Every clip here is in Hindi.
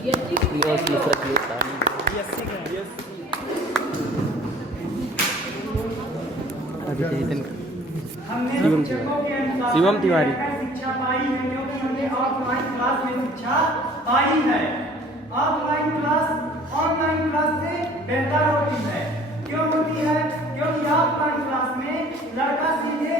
शिवम तिवारी शिक्षा पाई है क्योंकि हमने ऑफलाइन क्लास में शिक्षा पाई है। ऑफलाइन क्लास ऑनलाइन क्लास से बेहतर होती है। क्यों होती है? क्योंकि ऑफलाइन क्लास में लड़का सीधे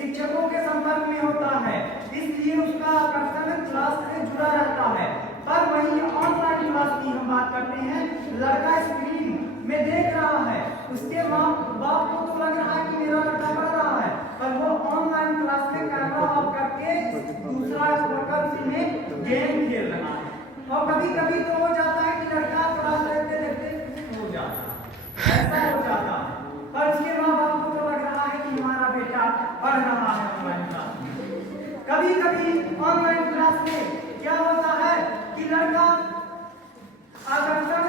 शिक्षकों के संपर्क में होता है, इसलिए उसका आकर्षण क्लास से जुड़ा रहता है। पर वहीं ऑनलाइन क्लास की हम बात करते हैं, लड़का स्क्रीन में देख रहा है, उसके माँ बाप को तो लग रहा है कि मेरा लड़का पढ़ रहा है, पर वो ऑनलाइन क्लास में कैमरा ऑफ करके दूसरा वर्कर में गेम खेल रहा है। और कभी कभी तो हो जाता है कि लड़का क्लास देखते देखते हो जाता है, ऐसा हो जाता है, पर उसके माँ बाप को तो लग रहा है कि हमारा बेटा पढ़ रहा है ऑनलाइन क्लास में। कभी कभी ऑनलाइन क्लास में क्या होता है कि लड़का आकर्षण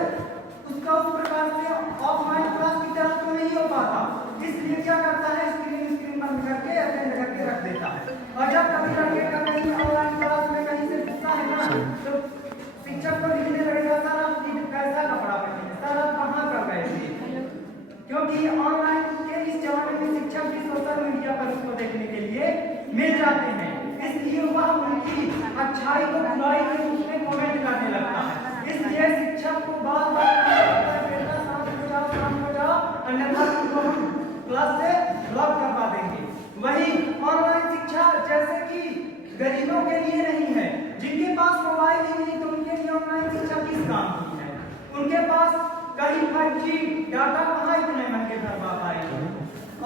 उसका उस प्रकार से ऑफलाइन क्लास की तरह तो नहीं हो पाता, इसलिए क्या करता है, स्क्रीन बंद करके अटेंड करके रख देता है। और जब कभी लड़के का कहीं ऑनलाइन क्लास में कहीं से पूछता है ना, तो शिक्षक को लिखने लगेगा, सर आप कैसा कपड़ा पहने, सर आप कहाँ कर गए थे, क्योंकि ऑनलाइन के इस जमाने में शिक्षक भी सोशल मीडिया पर उसको देखने के लिए मिल जाते हैं, इसलिए वह उनकी अच्छाई को बुराई के रूप में कमेंट करने लगता है। इसलिए शिक्षक को बार बार बेटा शाम को जाओ अन्यथा तुमको हम क्लास से ब्लॉक करवा देंगे। वही ऑनलाइन शिक्षा जैसे कि गरीबों के लिए नहीं है, जिनके पास मोबाइल ही नहीं तो उनके लिए ऑनलाइन शिक्षा किस काम की है। उनके पास कहीं 5G डाटा कहाँ इतने महंगे भरवा पाएंगे,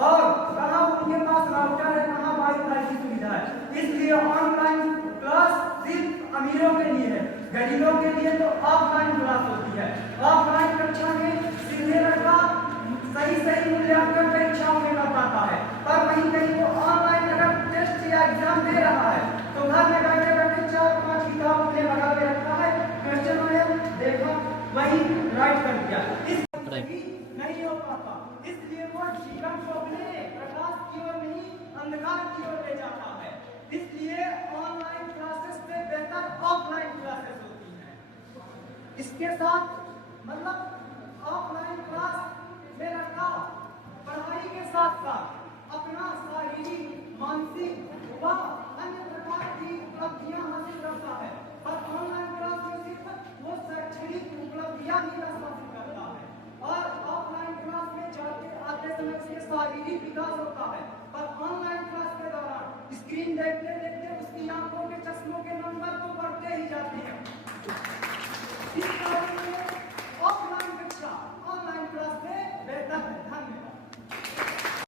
और कहाँ उनके पास राउटर है, कहाँ वाईफाई की सुविधा है। इसलिए ऑनलाइन क्लास सिर्फ अमीरों के लिए है, गरीबों के लिए तो ऑफलाइन क्लास होती है। ऑफलाइन कक्षा में सीधे लड़का सही मूल्यांकन परीक्षाओं में कर पाता है, पर वहीं कहीं वो ऑनलाइन अगर टेस्ट या एग्जाम दे रहा है तो घर में बैठे बैठे 4-5 किताब अपने बगल में रखा है, क्वेश्चन आया देखा वही राइट कर दिया, इस नहीं हो पाता। इसलिए वो जीवन को अपने प्रकाश की ओर नहीं अंधकार की ओर ले जाता है। इसलिए ऑनलाइन क्लासेस से बेहतर ऑफलाइन क्लासेस होती हैं। इसके साथ मतलब ऑफलाइन क्लास में लड़का पढ़ाई के साथ साथ अपना शारीरिक, मानसिक व अन्य प्रकार की उपलब्धियां हासिल करता है, और ऑनलाइन क्लास में सिर्फ वो शैक्षणिक उपलब्धियां ही हासिल करता है। और ऑफलाइन क्लास में जाते आते समय उसके शारीरिक विकास होता है, पर ऑनलाइन क्लास के दौरान स्क्रीन देखते देखते उसकी आंखों के चश्मों के नंबर तो बढ़ते ही जाते हैं। इस कारण